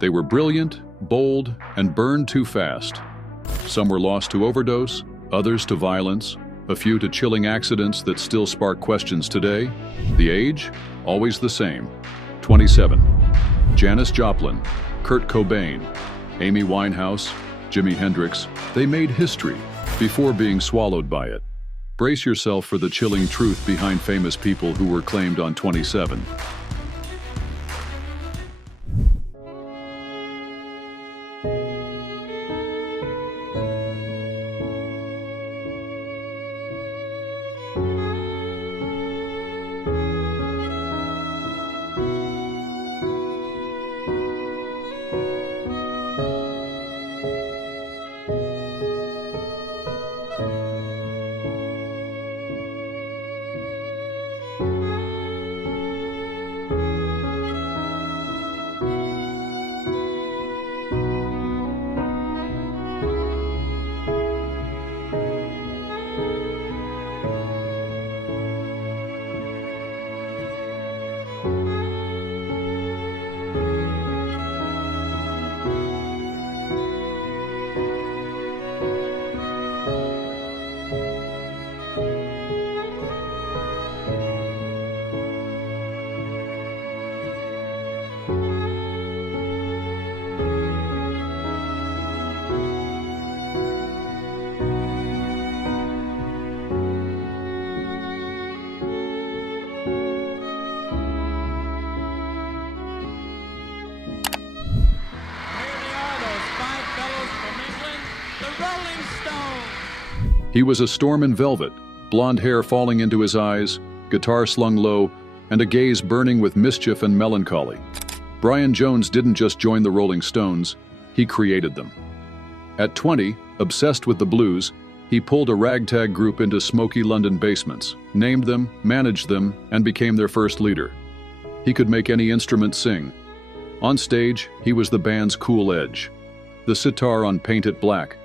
They were brilliant, bold, and burned too fast. Some were lost to overdose, others to violence, a few to chilling accidents that still spark questions today. The age? Always the same. 27. Janis Joplin, Kurt Cobain, Amy Winehouse, Jimi Hendrix, they made history before being swallowed by it. Brace yourself for the chilling truth behind famous people who were claimed on 27. He was a storm in velvet, blonde hair falling into his eyes, guitar slung low, and a gaze burning with mischief and melancholy. Brian Jones didn't just join the Rolling Stones, he created them. At 20, obsessed with the blues, he pulled a ragtag group into smoky London basements, named them, managed them, and became their first leader. He could make any instrument sing. On stage, he was the band's cool edge. The sitar on Paint It Black,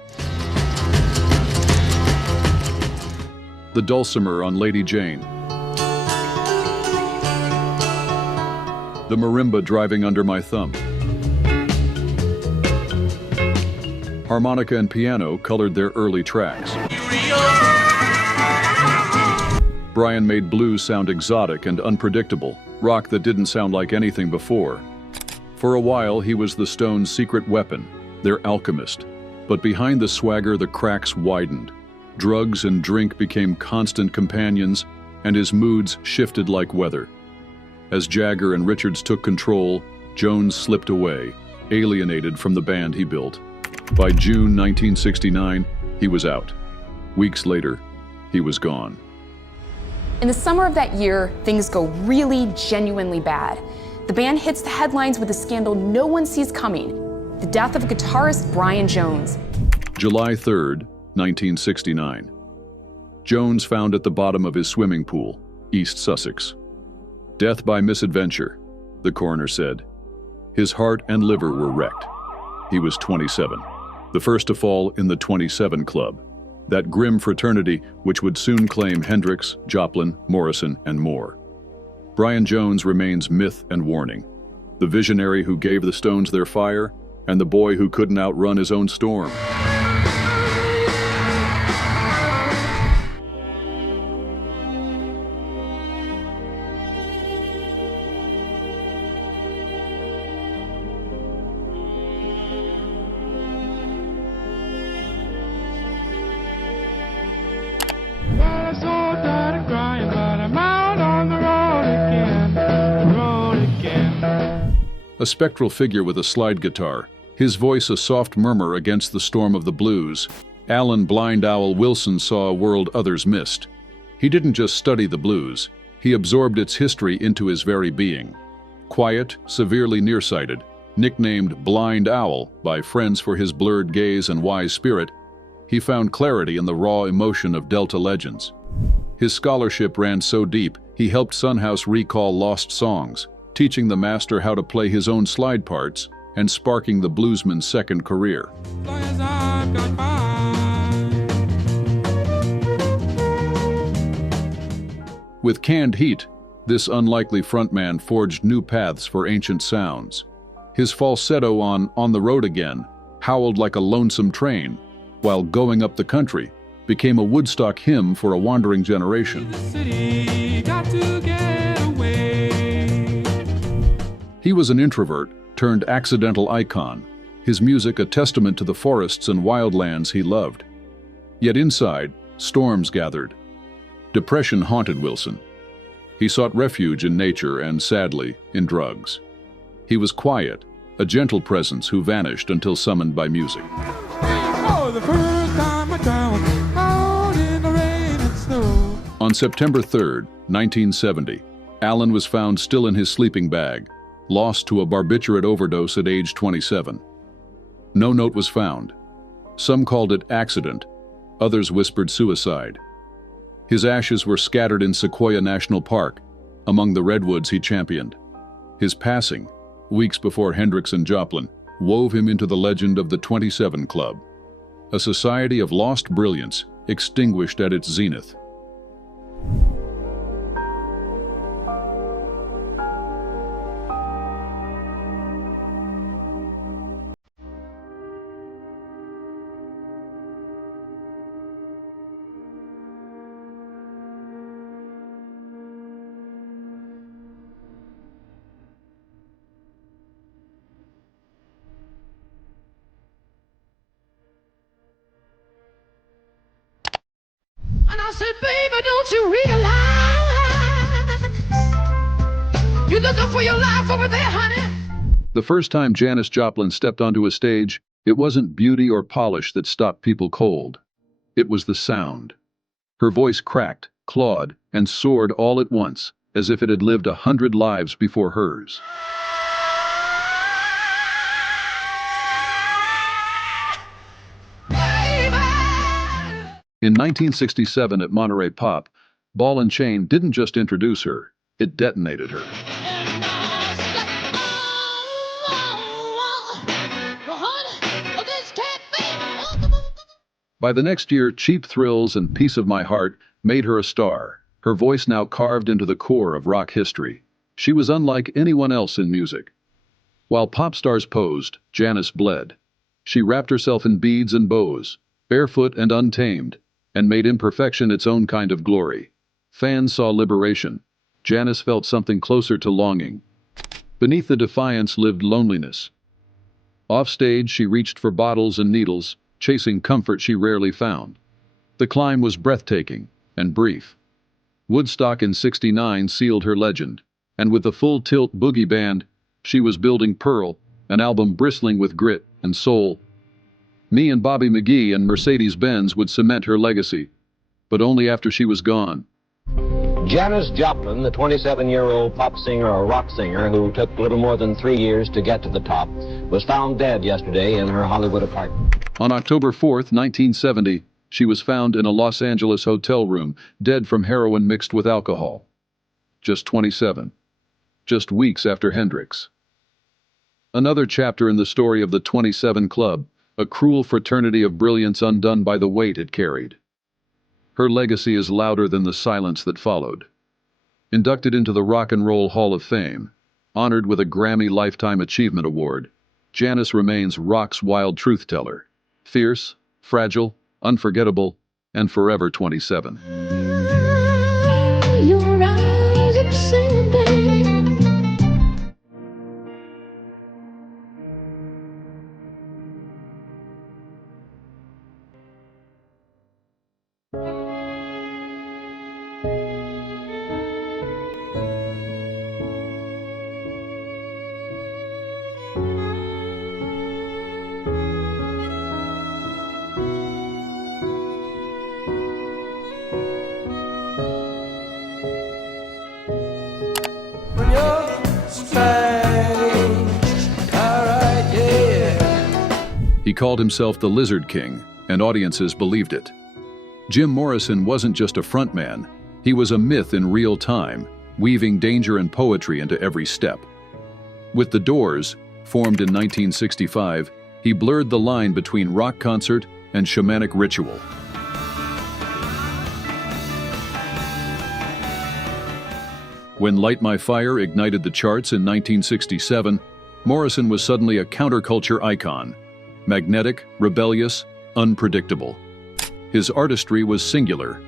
the dulcimer on Lady Jane, the marimba driving under my thumb. Harmonica and piano colored their early tracks. Brian made blues sound exotic and unpredictable, rock that didn't sound like anything before. For a while, he was the Stones' secret weapon, their alchemist. But behind the swagger, the cracks widened. Drugs and drink became constant companions, and his moods shifted like weather. As Jagger and Richards took control, Jones slipped away, alienated from the band he built. By June 1969, he was out. Weeks later, he was gone. In the summer of that year, things go really genuinely bad. The band hits the headlines with a scandal no one sees coming: the death of guitarist Brian Jones. July 3rd, 1969. Jones found at the bottom of his swimming pool, East Sussex. Death by misadventure, the coroner said. His heart and liver were wrecked. He was 27, the first to fall in the 27 Club, that grim fraternity which would soon claim Hendrix, Joplin, Morrison, and more. Brian Jones remains myth and warning, the visionary who gave the Stones their fire, and the boy who couldn't outrun his own storm. A spectral figure with a slide guitar, his voice a soft murmur against the storm of the blues, Allan "Blind Owl" Wilson saw a world others missed. He didn't just study the blues, he absorbed its history into his very being. Quiet, severely nearsighted, nicknamed "Blind Owl" by friends for his blurred gaze and wise spirit, he found clarity in the raw emotion of Delta legends. His scholarship ran so deep, he helped Son House recall lost songs, teaching the master how to play his own slide parts and sparking the bluesman's second career. With Canned Heat, this unlikely frontman forged new paths for ancient sounds. His falsetto on the Road Again howled like a lonesome train, while Going Up the Country became a Woodstock hymn for a wandering generation. He was an introvert turned accidental icon, his music a testament to the forests and wildlands he loved. Yet inside, storms gathered. Depression haunted Wilson. He sought refuge in nature and, sadly, in drugs. He was quiet, a gentle presence who vanished until summoned by music. On September 3, 1970, Allan was found still in his sleeping bag, lost to a barbiturate overdose at age 27. No note was found. Some called it accident, others whispered suicide. His ashes were scattered in Sequoia National Park, among the redwoods he championed. His passing, weeks before Hendrix and Joplin, wove him into the legend of the 27 Club, a society of lost brilliance extinguished at its zenith. And I said, baby, don't you realize you're looking for your life over there, honey? The first time Janis Joplin stepped onto a stage, it wasn't beauty or polish that stopped people cold. It was the sound. Her voice cracked, clawed, and soared all at once, as if it had lived 100 lives before hers. In 1967 at Monterey Pop, Ball and Chain didn't just introduce her, it detonated her. By the next year, Cheap Thrills and Piece of My Heart made her a star, her voice now carved into the core of rock history. She was unlike anyone else in music. While pop stars posed, Janis bled. She wrapped herself in beads and bows, barefoot and untamed, and made imperfection its own kind of glory. Fans saw liberation. Janis felt something closer to longing. Beneath the defiance lived loneliness. Offstage, she reached for bottles and needles, chasing comfort she rarely found. The climb was breathtaking and brief. Woodstock in '69 sealed her legend, and with the Full Tilt Boogie Band, she was building Pearl, an album bristling with grit and soul. Me and Bobby McGee and Mercedes-Benz would cement her legacy, but only after she was gone. Janis Joplin, the 27-year-old pop singer or rock singer who took a little more than 3 years to get to the top, was found dead yesterday in her Hollywood apartment. On October 4, 1970, she was found in a Los Angeles hotel room, dead from heroin mixed with alcohol. Just 27. Just weeks after Hendrix. Another chapter in the story of the 27 Club, a cruel fraternity of brilliance undone by the weight it carried. Her legacy is louder than the silence that followed. Inducted into the Rock and Roll Hall of Fame, honored with a Grammy Lifetime Achievement Award, Janis remains rock's wild truth-teller, fierce, fragile, unforgettable, and forever 27. Your eyes are singing, babe. He called himself the Lizard King, and audiences believed it. Jim Morrison wasn't just a frontman, he was a myth in real time, weaving danger and poetry into every step. With The Doors, formed in 1965, he blurred the line between rock concert and shamanic ritual. When Light My Fire ignited the charts in 1967, Morrison was suddenly a counterculture icon, magnetic, rebellious, unpredictable. His artistry was singular.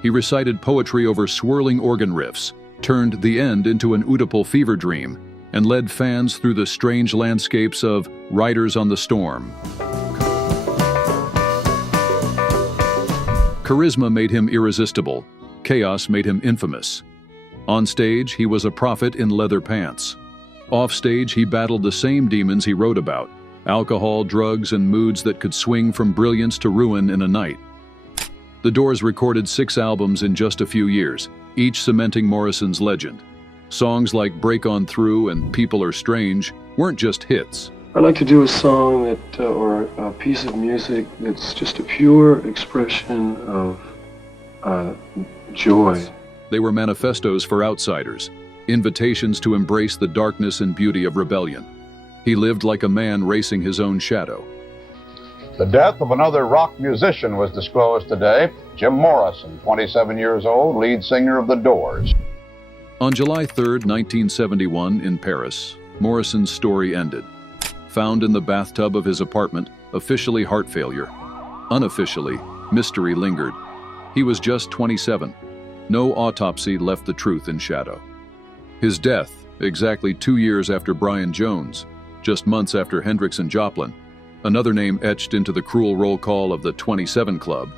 He recited poetry over swirling organ riffs, turned the end into an Oedipal fever dream, and led fans through the strange landscapes of Riders on the Storm. Charisma made him irresistible. Chaos made him infamous. On stage, he was a prophet in leather pants. Off stage, he battled the same demons he wrote about: alcohol, drugs, and moods that could swing from brilliance to ruin in a night. The Doors recorded 6 albums in just a few years, each cementing Morrison's legend. Songs like Break On Through and People Are Strange weren't just hits. I'd like to do a song that, or a piece of music that's just a pure expression of joy. They were manifestos for outsiders, invitations to embrace the darkness and beauty of rebellion. He lived like a man racing his own shadow. The death of another rock musician was disclosed today. Jim Morrison, 27 years old, lead singer of The Doors. On July 3, 1971, in Paris, Morrison's story ended. Found in the bathtub of his apartment, officially heart failure. Unofficially, mystery lingered. He was just 27. No autopsy left the truth in shadow. His death, exactly 2 years after Brian Jones, just months after Hendrix and Joplin, another name etched into the cruel roll call of the 27 Club.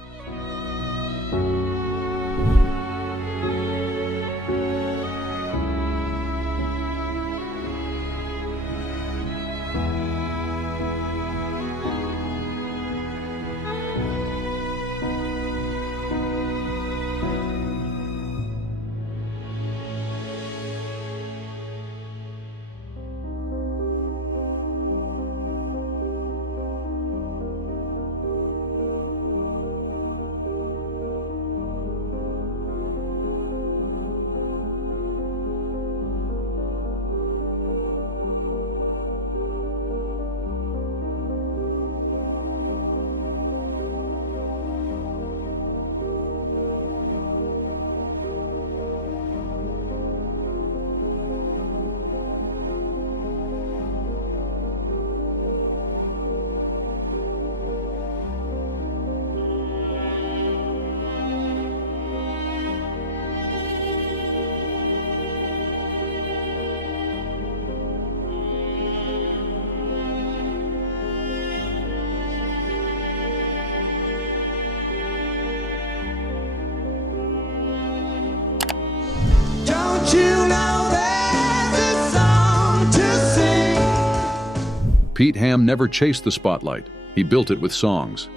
Pete Ham never chased the spotlight. He built it with songs.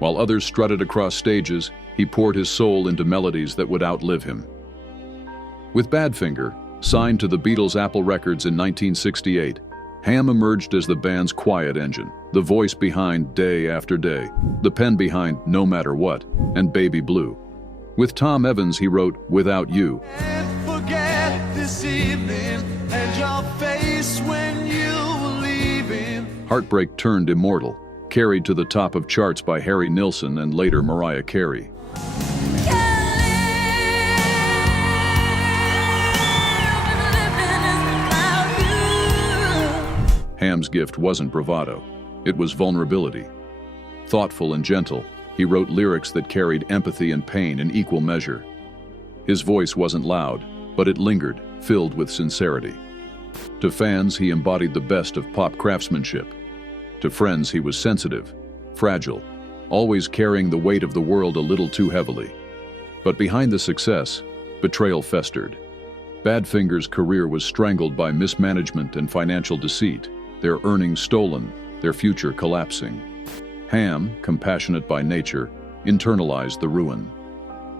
While others strutted across stages, he poured his soul into melodies that would outlive him. With Badfinger, signed to the Beatles' Apple Records in 1968, Ham emerged as the band's quiet engine, the voice behind Day After Day, the pen behind No Matter What, and Baby Blue. With Tom Evans, he wrote Without You. And forget this evening and your face when you were leaving. Heartbreak turned immortal, carried to the top of charts by Harry Nilsson and later Mariah Carey. Ham's gift wasn't bravado, it was vulnerability. Thoughtful and gentle, he wrote lyrics that carried empathy and pain in equal measure. His voice wasn't loud, but it lingered, filled with sincerity. To fans, he embodied the best of pop craftsmanship. To friends, he was sensitive, fragile, always carrying the weight of the world a little too heavily. But behind the success, betrayal festered. Badfinger's career was strangled by mismanagement and financial deceit, their earnings stolen, their future collapsing. Ham, compassionate by nature, internalized the ruin.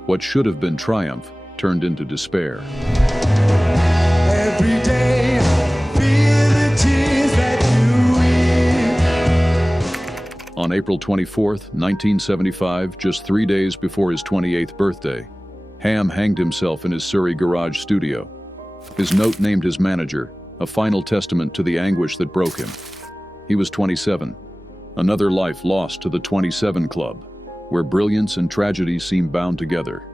What should have been triumph turned into despair. Every day, feel the tears that you weep. On April 24, 1975, just 3 days before his 28th birthday, Ham hanged himself in his Surrey garage studio. His note named his manager, a final testament to the anguish that broke him. He was 27, another life lost to the 27 Club, where brilliance and tragedy seem bound together.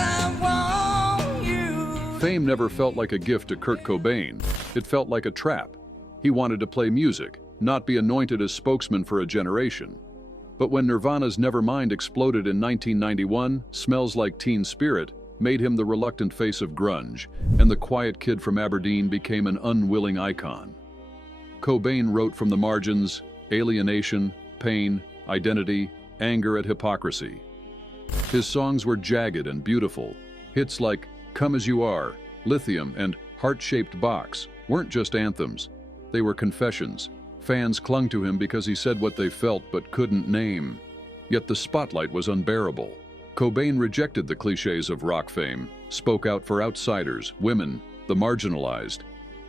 I want you. Fame never felt like a gift to Kurt Cobain. It felt like a trap. He wanted to play music, not be anointed as spokesman for a generation. But when Nirvana's Nevermind exploded in 1991, Smells Like Teen Spirit made him the reluctant face of grunge, and the quiet kid from Aberdeen became an unwilling icon. Cobain wrote from the margins, alienation, pain, identity, anger at hypocrisy. His songs were jagged and beautiful. Hits like Come As You Are, Lithium, and Heart-Shaped Box weren't just anthems. They were confessions. Fans clung to him because he said what they felt but couldn't name. Yet the spotlight was unbearable. Cobain rejected the cliches of rock fame, spoke out for outsiders, women, the marginalized,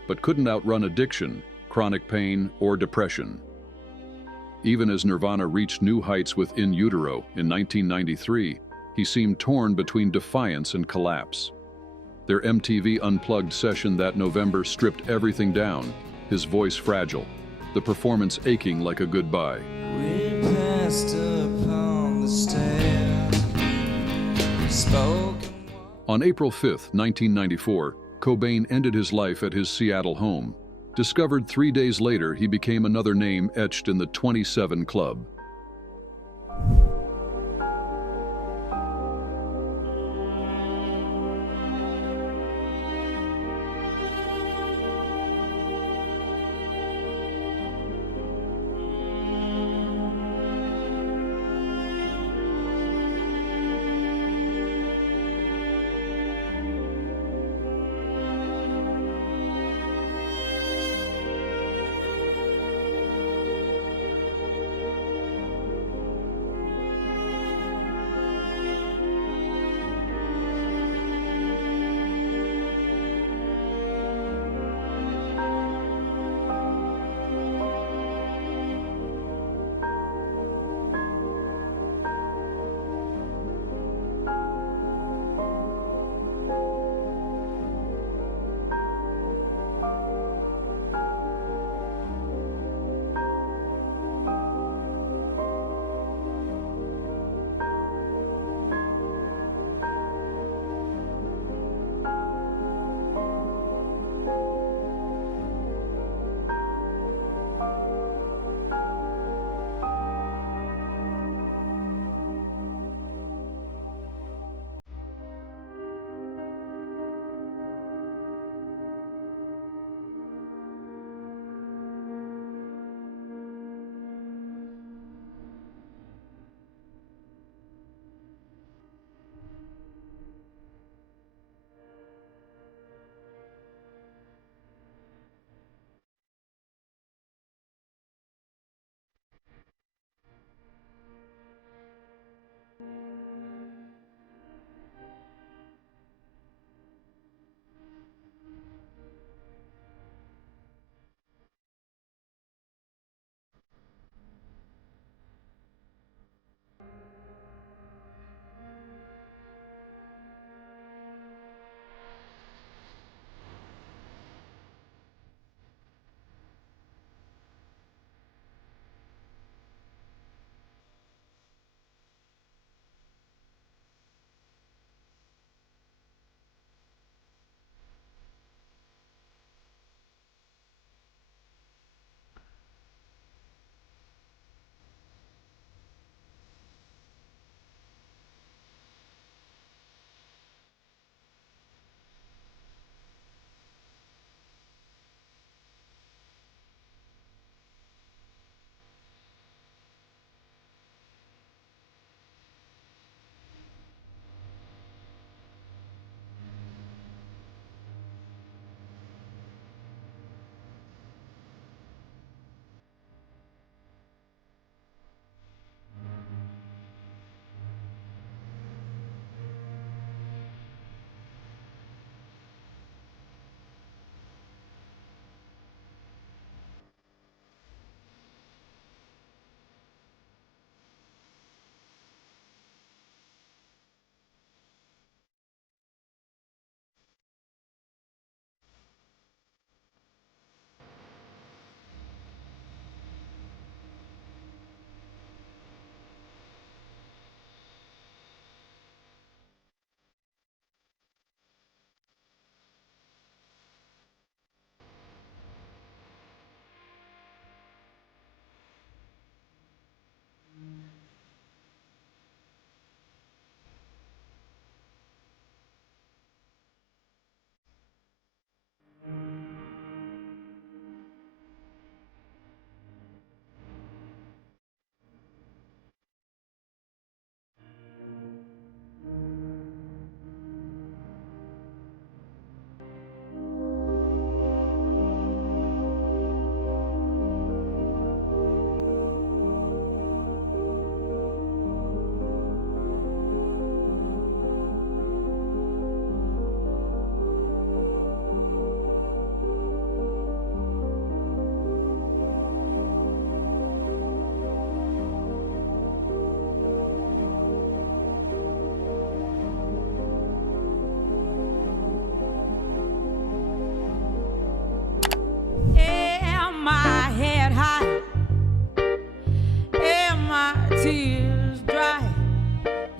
but couldn't outrun addiction, chronic pain, or depression. Even as Nirvana reached new heights with In Utero in 1993, he seemed torn between defiance and collapse. Their MTV Unplugged session that November stripped everything down, his voice fragile, the performance aching like a goodbye. We passed upon the stair. On April 5, 1994, Cobain ended his life at his Seattle home. Discovered 3 days later, he became another name etched in the 27 Club.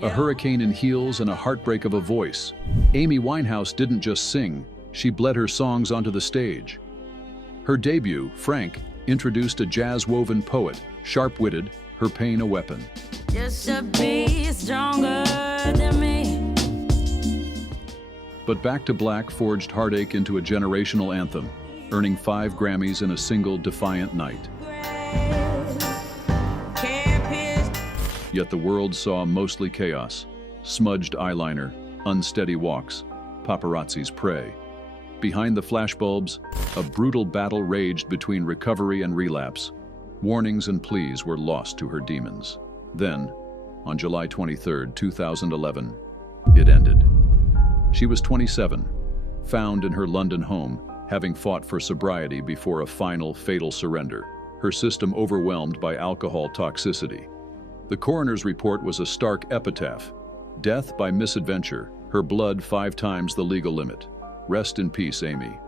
A hurricane in heels and a heartbreak of a voice. Amy Winehouse didn't just sing, she bled her songs onto the stage. Her debut, Frank, introduced a jazz-woven poet, sharp-witted, her pain a weapon. Just to be stronger than me. But Back to Black forged heartache into a generational anthem, earning 5 Grammys in a single defiant night. Yet the world saw mostly chaos, smudged eyeliner, unsteady walks, paparazzi's prey. Behind the flashbulbs, a brutal battle raged between recovery and relapse. Warnings and pleas were lost to her demons. Then, on July 23, 2011, it ended. She was 27, found in her London home, having fought for sobriety before a final, fatal surrender, her system overwhelmed by alcohol toxicity. The coroner's report was a stark epitaph. Death by misadventure, her blood 5 times the legal limit. Rest in peace, Amy.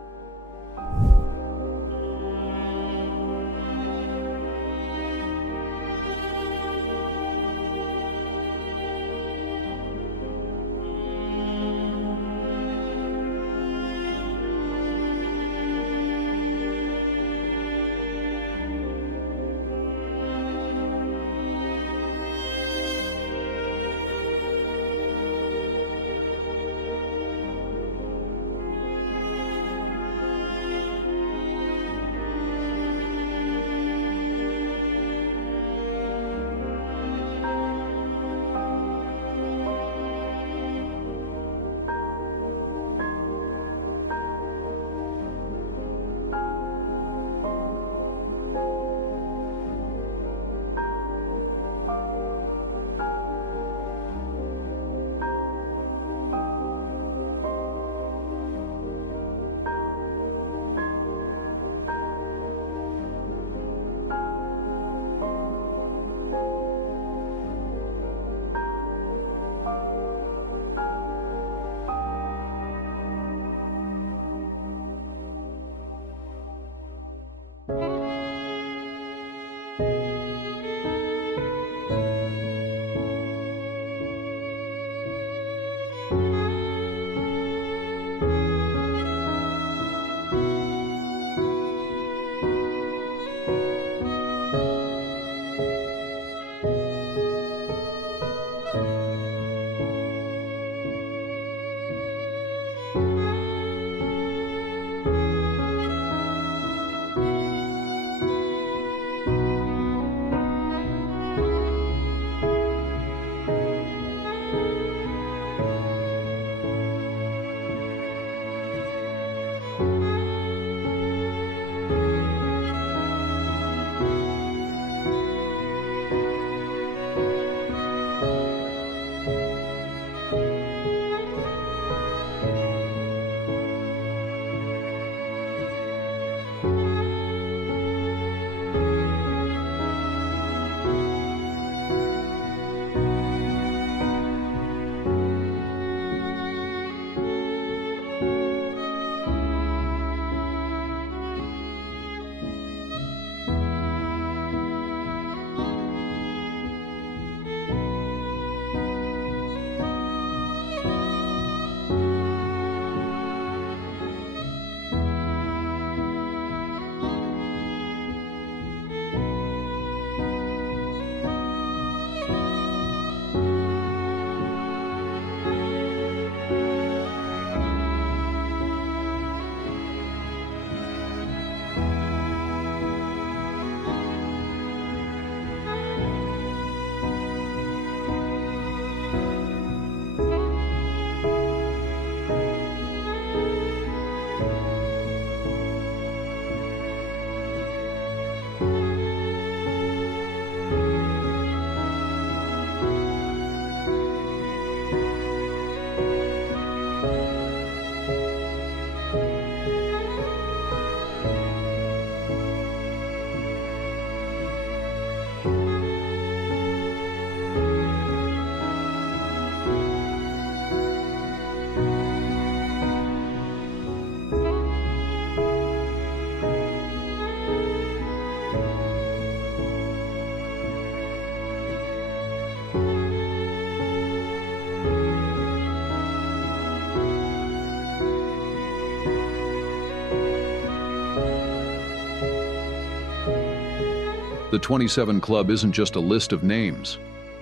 The 27 Club isn't just a list of names.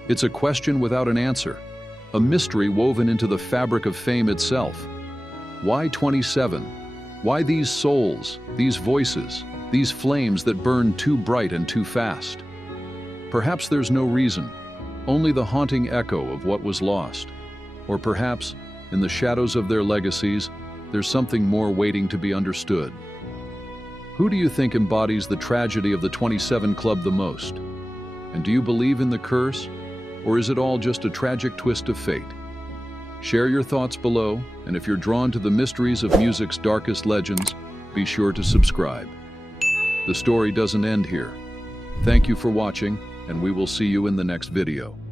It's a question without an answer, a mystery woven into the fabric of fame itself. Why 27? Why these souls, these voices, these flames that burn too bright and too fast? Perhaps there's no reason, only the haunting echo of what was lost. Or perhaps, in the shadows of their legacies, there's something more waiting to be understood. Who do you think embodies the tragedy of the 27 Club the most? And do you believe in the curse? Or is it all just a tragic twist of fate? Share your thoughts below, and if you're drawn to the mysteries of music's darkest legends, be sure to subscribe. The story doesn't end here. Thank you for watching, and we will see you in the next video.